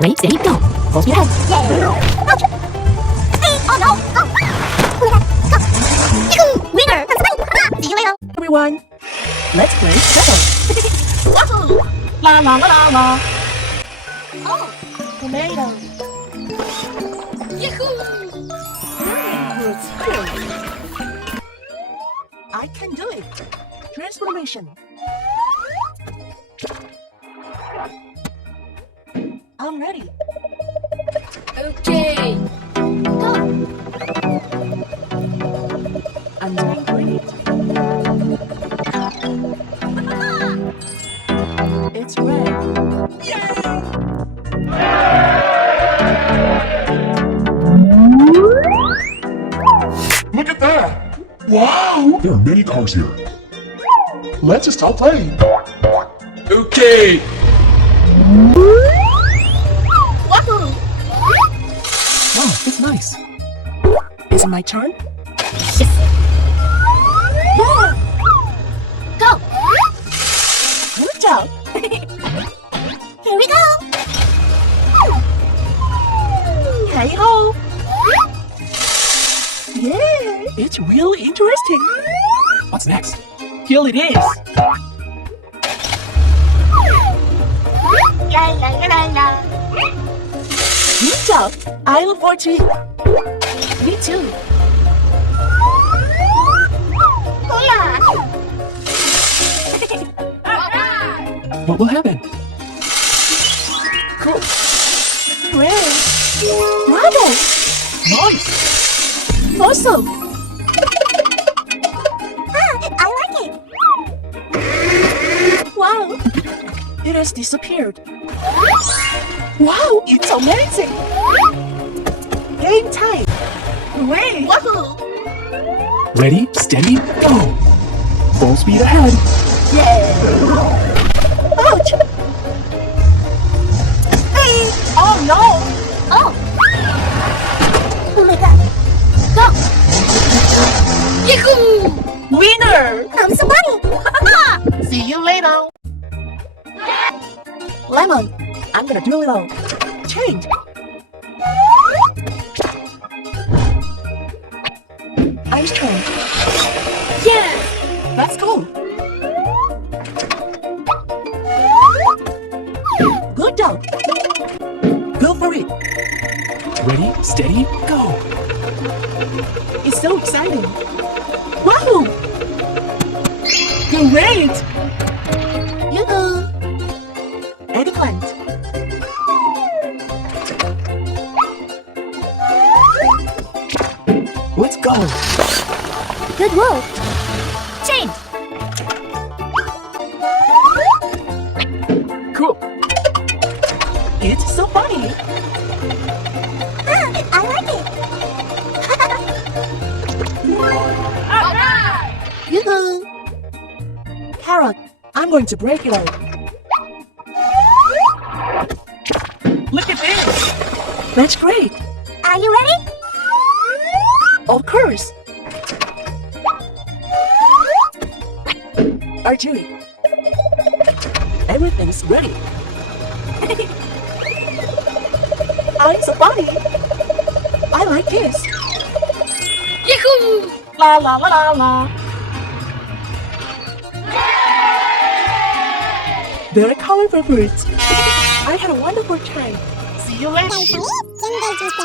Ready, steady, go. Full speed ahead. Ouch! Hey, oh no! Oh! Oh my god! Go! Yoo-hoo! Winner! I'm so funny! See you later! Everyone, let's play double. Wahoo! La la la la la. Oh! Tomato. Yahoo! Good skill. I can do it. Transformation. I'm ready. Okay! Go! I'm doing great. It's red. Look at that! Wow! There are many cars here. Let's just stop playing. Okay! Wahoo! Wow, it's nice. Is it my turn? Yeah! Go! Good job. Here we go! Hey ho! Yeah, it's really interesting. What's next? Here it is. La la la la la! Good job. I look forward to it. Me too. Oh yeah! What will happen? Cool. Great. Bravo. Nice. Awesome. I like it! Wow. It has disappeared. Wow, it's amazing. Game time. Great. Wahoo! Ready, steady, go! Full speed ahead. Ouch. Hey. Oh no. Oh! Oh my god! Go! Yahoo! Winner. I'm so funny! See you later. Lemon, I'm gonna do it all. Change. Ice cream. Yeah! Let's go. Good dog. Go for it. Ready, steady, go! It's so exciting. Wahoo! Great. Yoo-hoo! Eggplant. Let's go. Good work! Change! Cool. It's so funny. I like it! Yoo-hoo! Carrot, I'm going to break it all. Look at this. That's great. Are you ready? Of course. Archery. Everything's ready. I'm so funny. I like this. Yahoo! La la la la la. Very colorful fruits. I had a wonderful time. See you later. Cengai juice